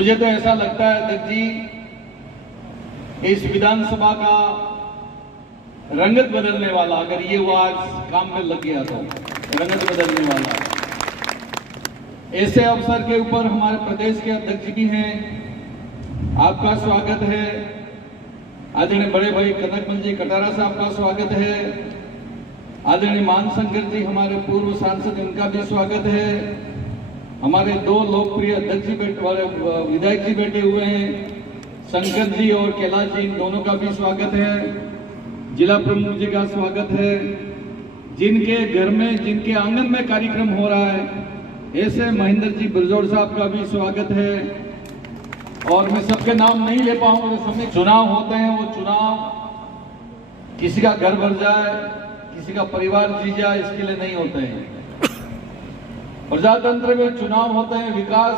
मुझे तो ऐसा लगता है अध्यक्ष जी, इस विधानसभा का रंगत बदलने वाला, अगर ये वो आज काम में लग गया तो रंगत बदलने वाला, ऐसे अवसर के ऊपर हमारे प्रदेश के अध्यक्ष भी हैं, आपका स्वागत है। आदरणीय बड़े भाई कनकमल जी कटारा साहब का स्वागत है। आदरणीय मानशंकर जी हमारे पूर्व सांसद, इनका भी स्वागत है। हमारे दो लोकप्रिय अध्यक्ष जी विधायक जी बैठे हुए हैं, शंकर जी और कैलाश जी, इन दोनों का भी स्वागत है। जिला प्रमुख जी का स्वागत है। जिनके घर में, जिनके आंगन में कार्यक्रम हो रहा है, ऐसे महेंद्र जी बिरजोड़ साहब का भी स्वागत है। और मैं सबके नाम नहीं ले पाऊंगा, समय चुनाव होते हैं, वो चुनाव किसी का घर भर जाए, किसी का परिवार जी जाए, इसके लिए नहीं होते हैं। प्रजातंत्र में चुनाव होते हैं विकास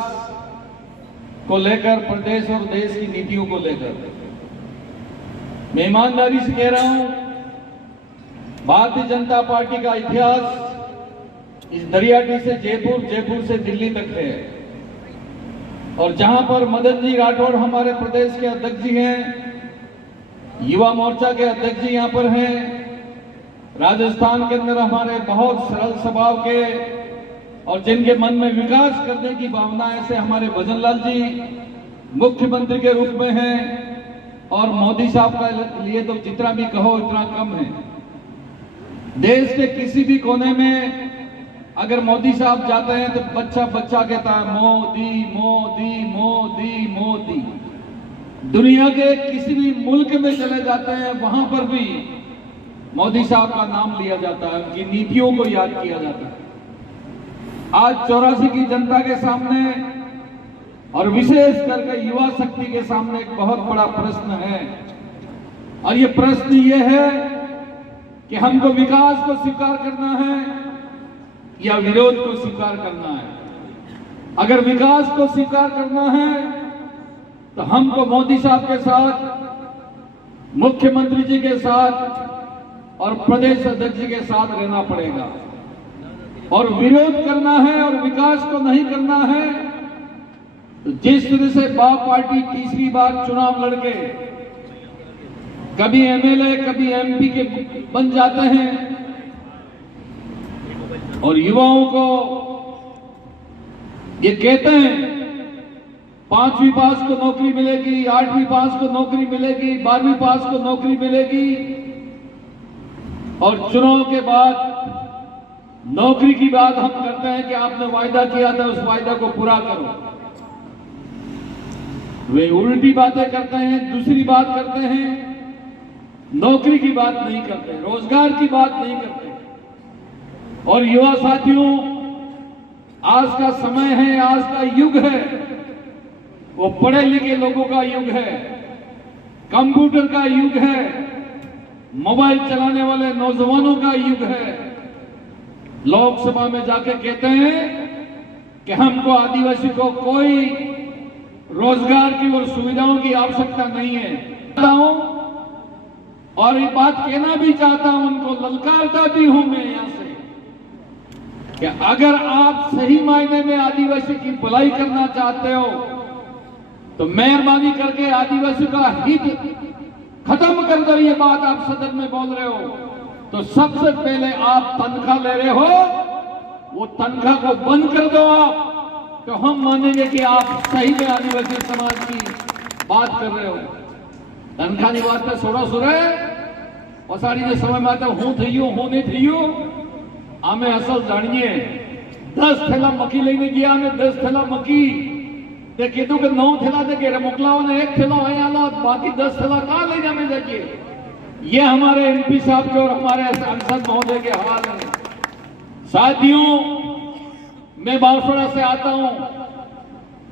को लेकर, प्रदेश और देश की नीतियों को लेकर। मैं ईमानदारी से कह रहा हूं, भारतीय जनता पार्टी का इतिहास इस दरियाटी से जयपुर, जयपुर से दिल्ली तक है। और जहां पर मदन जी राठौड़ हमारे प्रदेश के अध्यक्ष जी हैं, युवा मोर्चा के अध्यक्ष जी यहां पर हैं, राजस्थान के अंदर हमारे बहुत सरल स्वभाव के और जिनके मन में विकास करने की भावना, ऐसे हमारे भजनलाल जी मुख्यमंत्री के रूप में हैं। और मोदी साहब का लिए तो जितना भी कहो इतना कम है। देश के किसी भी कोने में अगर मोदी साहब जाते हैं तो बच्चा बच्चा कहता है मोदी मोदी मोदी मोदी। दुनिया के किसी भी मुल्क में चले जाते हैं, वहां पर भी मोदी साहब का नाम लिया जाता है, उनकी नीतियों को याद किया जाता है। आज 84 की जनता के सामने और विशेष करके युवा शक्ति के सामने एक बहुत बड़ा प्रश्न है। और ये प्रश्न ये है कि हमको विकास को स्वीकार करना है या विरोध को स्वीकार करना है। अगर विकास को स्वीकार करना है तो हमको मोदी साहब के साथ, मुख्यमंत्री जी के साथ और प्रदेश अध्यक्ष जी के साथ रहना पड़ेगा। और विरोध करना है और विकास को नहीं करना है तो जिस तरह से बाप पार्टी तीसरी बार चुनाव लड़के कभी एमएलए कभी एमपी के बन जाते हैं और युवाओं को ये कहते हैं 5वीं पास को नौकरी मिलेगी, 8वीं पास को नौकरी मिलेगी, 12वीं पास को नौकरी मिलेगी, और चुनाव के बाद नौकरी की बात हम करते हैं कि आपने वायदा किया था, उस वायदा को पूरा करो। वे उल्टी बातें करते हैं, दूसरी बात करते हैं, नौकरी की बात नहीं करते, रोजगार की बात नहीं करते। और युवा साथियों, आज का समय है, आज का युग है, वो पढ़े लिखे लोगों का युग है, कंप्यूटर का युग है, मोबाइल चलाने वाले नौजवानों का युग है। लोकसभा में जाके कहते हैं कि हमको आदिवासी को कोई रोजगार की और सुविधाओं की आवश्यकता नहीं है। और ये बात कहना भी चाहता हूं, उनको ललकारता भी हूं मैं यहां से कि अगर आप सही मायने में आदिवासी की भलाई करना चाहते हो तो मेहरबानी करके आदिवासी का हित खत्म कर दो। ये बात आप सदन में बोल रहे हो तो सबसे पहले आप तनख्वाह ले रहे हो, वो तनख्वाह को बंद कर दो आप, तो हम मानेंगे कि आप सही में आदिवासी समाज की बात कर रहे हो। तनख्वाह की बात तो छोड़ो सुरे, पसाड़ी ने समय में आता हूं थयो हूं नहीं थयो। आमे असल जानिए 10 थैला मक्की लेने गया, हमें 10 थैला मक्की ते कीधु के 9 थैला दे घेरे मोकलाओ ने 1 थैला आया ला, बाकी 10 थैला कहां ले जाने जाके। ये हमारे एमपी साहब के और हमारे सांसद महोदय के हाल है। साथियों, मैं बांसवाड़ा से आता हूं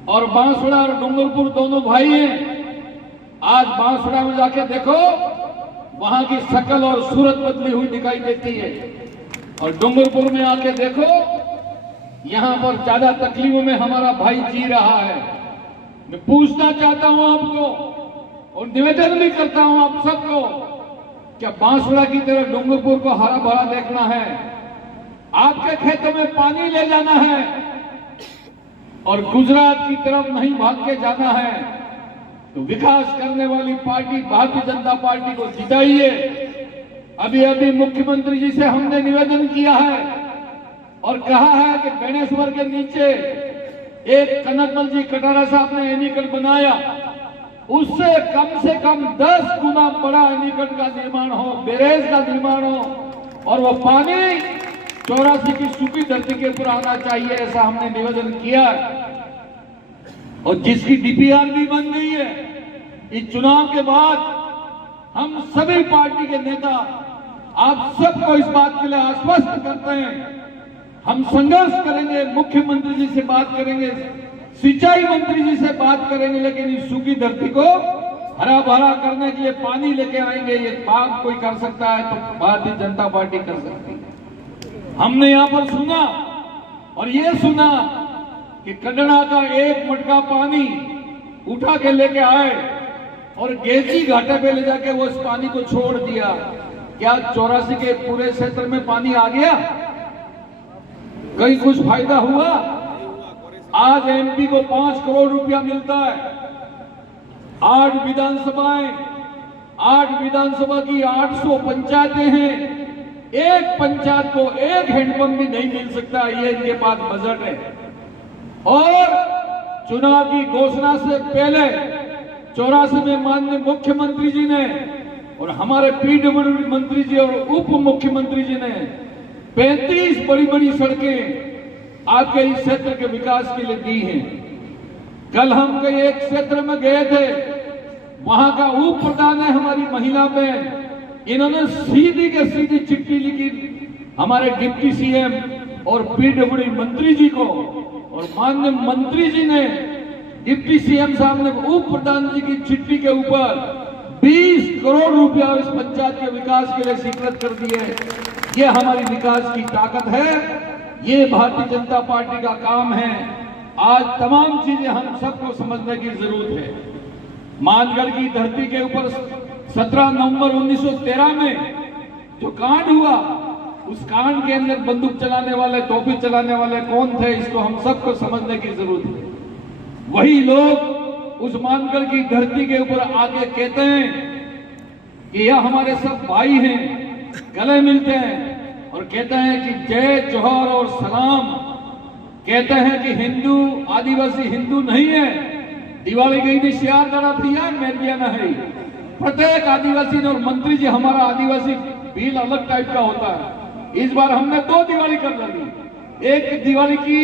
और बांसवाड़ा और डूंगरपुर दोनों भाई हैं। आज बांसवाड़ा में जाके देखो, वहां की शक्ल और सूरत बदली हुई दिखाई देती है, और डूंगरपुर में आके देखो, यहां पर ज्यादा तकलीफों में हमारा भाई जी रहा है। मैं पूछना चाहता हूं आपको और निवेदन भी करता हूं आप सबको, क्या बांसवाड़ा की तरह डूंगरपुर को हरा भरा देखना है? आपके खेतों में पानी ले जाना है और गुजरात की तरफ नहीं भाग के जाना है तो विकास करने वाली पार्टी भारतीय जनता पार्टी को जिताइए। अभी अभी मुख्यमंत्री जी से हमने निवेदन किया है और कहा है कि बेणेश्वर के नीचे एक कनकमल जी कटारा साहब ने एनीकट बनाया, उससे कम 10 गुना बड़ा एनीकट का निर्माण हो, बैरेज का निर्माण हो और वो पानी 84 की सूखी धरती के ऊपर आना चाहिए, ऐसा हमने निवेदन किया। और जिसकी डीपीआर भी बन गई है, इस चुनाव के बाद हम सभी पार्टी के नेता आप सबको इस बात के लिए आश्वस्त करते हैं, हम संघर्ष करेंगे, मुख्यमंत्री जी से बात करेंगे, सिंचाई मंत्री जी से बात करेंगे, लेकिन इस सूखी धरती को हरा भरा करने के लिए पानी लेके आएंगे। ये बात कोई कर सकता है तो भारतीय जनता पार्टी कर सकती है। हमने यहां पर सुना और ये सुना कि कंडला का एक मटका पानी उठा के लेके आए और गेजी घाटे पे ले जाके वो इस पानी को छोड़ दिया। क्या 84 के पूरे क्षेत्र में पानी आ गया? कहीं कुछ फायदा हुआ? आज एमपी को 5 करोड़ रुपया मिलता है। 8 विधानसभा की 800 पंचायतें हैं, एक पंचायत को एक हैंडपंप भी नहीं मिल सकता। ये इनके पास बजट है। और चुनाव की घोषणा से पहले 84 में माननीय मुख्यमंत्री जी ने और हमारे पीडब्ल्यूडी मंत्री जी और उप मुख्यमंत्री जी ने 35 बड़ी बड़ी सड़कें आपके इस क्षेत्र के विकास के लिए दी हैं। कल हम कई एक क्षेत्र में गए थे, वहां का उप प्रधान है हमारी महिला में, इन्होंने सीधी के सीधी चिट्ठी लिखी हमारे डिप्टी सीएम और पीडब्ल्यूडी मंत्री जी को, और माननीय मंत्री जी ने डिप्टी सीएम साहब ने उप प्रधान जी की चिट्ठी के ऊपर 20 करोड़ रुपया इस पंचायत के विकास के लिए स्वीकृत कर दिए। ये हमारी विकास की ताकत है, ये भारतीय जनता पार्टी का काम है। आज तमाम चीजें हम सबको समझने की जरूरत है। मानगढ़ की धरती के ऊपर 17 नवंबर 1913 में जो कांड हुआ, उस कांड के अंदर बंदूक चलाने वाले, तोपी चलाने वाले कौन थे, इसको हम सबको समझने की जरूरत है। वही लोग उस मानगढ़ की धरती के ऊपर आके कहते हैं कि यह हमारे सब भाई हैं, गले मिलते हैं और कहते हैं कि जय जोहर और सलाम। कहते हैं कि हिंदू आदिवासी हिंदू नहीं है। दिवाली गई थी श्यार दड़ा थी यार मेरिया न है। प्रत्येक आदिवासी और मंत्री जी हमारा आदिवासी बिल अलग टाइप का होता है। इस बार हमने 2 दिवाली कर डाली। एक दिवाली की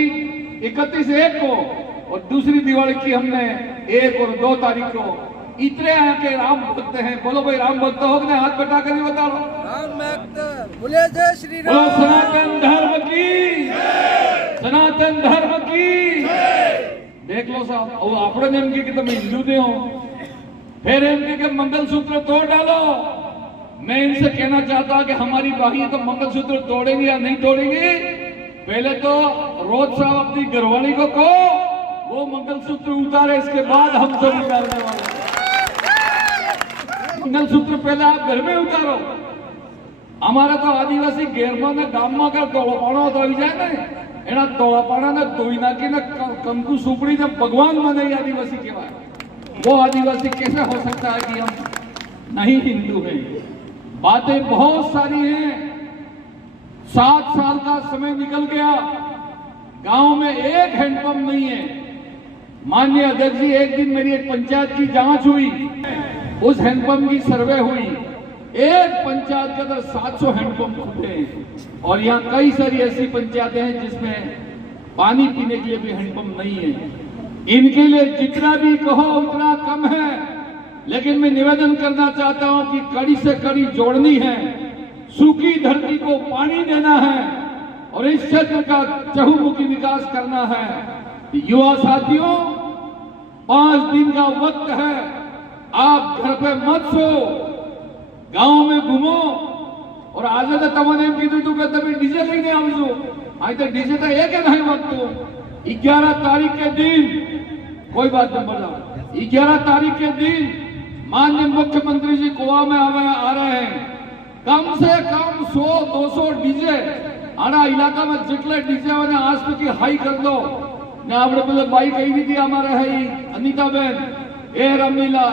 31/1 को और दूसरी दिवाली की हमने 1 और 2 तारीख को। इतने आके राम भक्त हैं, बोलो भाई राम भक्त हो गए, हाथ बटा कर बता लो। राम भक्त बोले जय श्री राम। बोलो सनातन धर्म की, सनातन धर्म की। देख लो साहब, और अपने एम के तुम हिंदू दे हो, फिर एम के मंगलसूत्र तोड़ डालो। मैं इनसे कहना चाहता कि हमारी भाई तो मंगलसूत्र तोड़ेंगे या नहीं तोड़ेंगे, पहले तो रोज साहब अपनी घरवाली को कहो वो मंगलसूत्र उतारे, इसके बाद हम सब उतारने वाले। मंगलसूत्र पहले आप घर में उतारो। हमारा तो आदिवासी घेरमा ने गामમાં का तोड़ापाणो तो આવી જાય ને, એના તોળાપાણાને ધોઈ નાખીને કંકુ સુપડીને ભગવાન મને आदिवासी કહેવાય। वो आदिवासी कैसे हो सकता है कि हम नहीं हिंदू हैं? बातें बहुत सारी हैं। 7 साल का समय निकल गया, गांव में एक हैंडपंप नहीं है। माननीय अध्यक्ष जी, एक दिन मेरी एक पंचायत की जांच हुई, उस हैंडपंप की सर्वे हुई। एक पंचायत के अंदर 700 हैंडपंप खुले हैं और यहाँ कई सारी ऐसी पंचायतें हैं जिसमें पानी पीने के लिए भी हैंडपंप नहीं है। इनके लिए जितना भी कहो उतना कम है, लेकिन मैं निवेदन करना चाहता हूं कि कड़ी से कड़ी जोड़नी है, सूखी धरती को पानी देना है और इस क्षेत्र का चहुमुखी विकास करना है। युवा साथियों, 5 दिन का वक्त है, आप घर पे मत सो, गांव में घूमो। और आज तो तमने एम कीधुं હતું કે તમે ડીજે લઈને આવજો। आज तो डीजे तो एक नहीं वागतो। 11 तारीख के दिन कोई बात नहीं बोला, 11 तारीख के दिन माननीय मुख्यमंत्री जी गोवा में आ रहे हैं। कम से कम 100-200 डीजे आड़ा इलाका में जितने डीजे आज की हाई कर दो। ને આપણે બધા બાઈ કહી દીધી અમારે હઈ અનિતાબેન એ રમીલા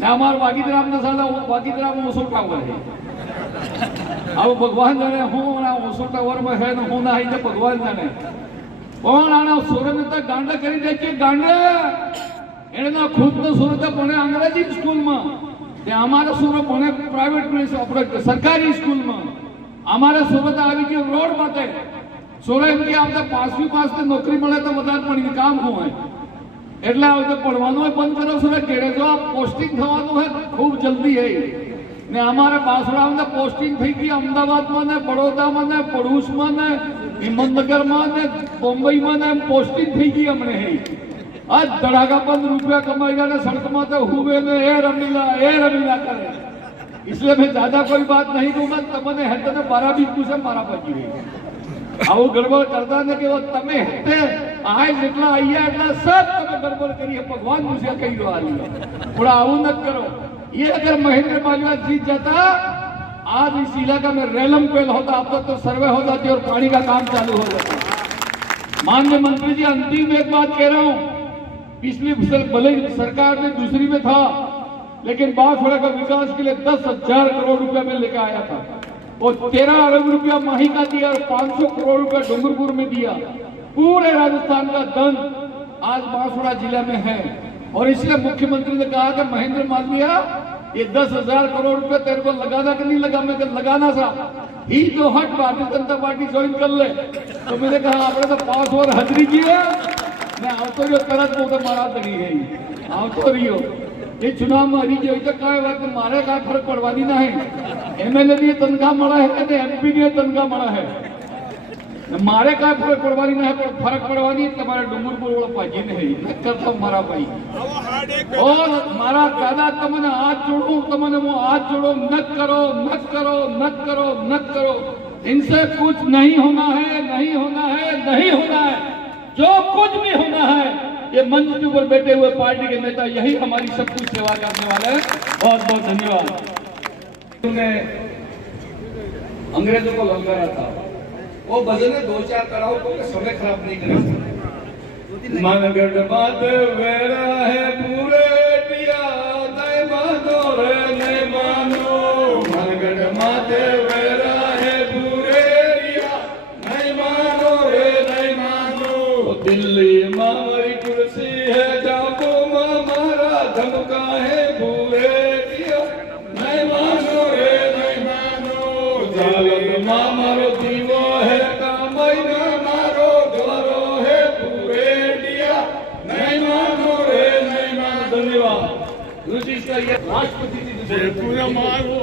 ને અમાર વાગીદરામ ને સાલા વાગીદરામ ઓછો ટાવર હે આવો ભગવાન જાણે હું ઓછો ટાવર માં હે ને હું ના હઈ ભગવાન જાણે પણ આના સુરત તો ગાંડા કરી દે કે ગાંડા એને ખુદ તો સુરત ભણે અંગ્રેજી સ્કૂલમાં તે અમારે સુરત ભણે પ્રાઇવેટ આપણે સરકારી સ્કૂલમાં અમારે સુરત આવી ગયું રોડ માટે સુરત એમ કે આવતા 5મી પાસ થી નોકરી મળે તો વધારે પણ કામ હોય એટલે આવતે પડવાનું બંધ કરો સુરત ઘેરે જો પોસ્ટિંગ થવાનું હોય ખૂબ જલ્દી હે ને અમારે બાસુડામાં પોસ્ટિંગ થઈ ગઈ અમદાવાદમાં ને બડોદામાં ને પડોશમાં ને હિંમતનગરમાં ને બોમ્બેમાં ને પોસ્ટિંગ થઈ ગઈ અમને હે आज धड़ाका बंद रुपया कमाएगा ना सड़क में तो हुए में ए रमीला करे इसलिए मैं ज्यादा कोई बात नहीं कहूंगा तमने हेते ने 12 बीज पूछे मारा पची गई आओ गड़बड़ करता ने कि वो तमे हेते आए जितना आइया એટલા सब तमे गड़बड़ करी है भगवान मुझे कही दो आली थोड़ा आओ मत करो ये अगर महेंद्र मालविया जीत जाता आज इस इलाका में रेलम पेल होता अब तक तो सर्वे हो जाती और पानी का काम चालू हो जाता माननीय मंत्री जी अंतिम एक बात कह रहा हूं पिछली भले सरकार में दूसरी में था लेकिन बांसवाड़ा का विकास के लिए 10,000 करोड़ रुपया में लेकर आया था और 13 अरब रुपया माही का दिया और 500 करोड़ रुपया डूंगरपुर में दिया पूरे राजस्थान का धन आज बांसवाड़ा जिला में है और इसलिए मुख्यमंत्री ने कहा कि महेंद्र मालविया ये 10,000 करोड़ रुपया तेरे को लगाना कि नहीं लगा मैं लगाना था ही तो हट भारतीय जनता पार्टी ज्वाइन कर ले तो मैंने कहा आपने तो 5 और हाजरी की है मैं આવતો રહ્યો તરત પોતે મારા તરી ગઈ આવતો રહ્યો એ ચુનાવમાં હરી ગયો તો કાંઈ વાત મારે કાંઈ ફરક પડવાની નહીં એમએલએ ની તનખા મળે છે અને એમપી ની તનખા મળે છે મારે કાંઈ ફરક પડવાની નહીં પણ ફરક પડવાની તમારે ડુંગરપુર વાળા પાજી નહીં કરતો મારા ભાઈ और મારા દાદા તમને હાથ જોડું તમને હું હાથ જોડો મત करो इनसे कुछ नहीं होना है जो कुछ भी होना है ये मंच के ऊपर बैठे हुए पार्टी के नेता यही हमारी सब कुछ सेवा करने वाले हैं बहुत बहुत धन्यवाद तुमने अंग्रेजों को ललकारा था वो भजन 2-4 कराओ तो समय खराब नहीं करेगा मनगढ़ बात वेरा है पूरे पिया नहीं मानो रे नहीं मानो मनगढ़ माते वेरा है पूरे पिया नहीं मानो रे नहीं मानो दिल्ली मारी कुर्सी है जापो मारा धमका है पूरे पिया नहीं मानो रे नहीं मानो जालत मारो दीवो है कामई ना मारो द्वारो है पूरे पिया नहीं मानो रे नहीं मानो धन्यवाद रुचि राष्ट्रपति जी पूरा मारो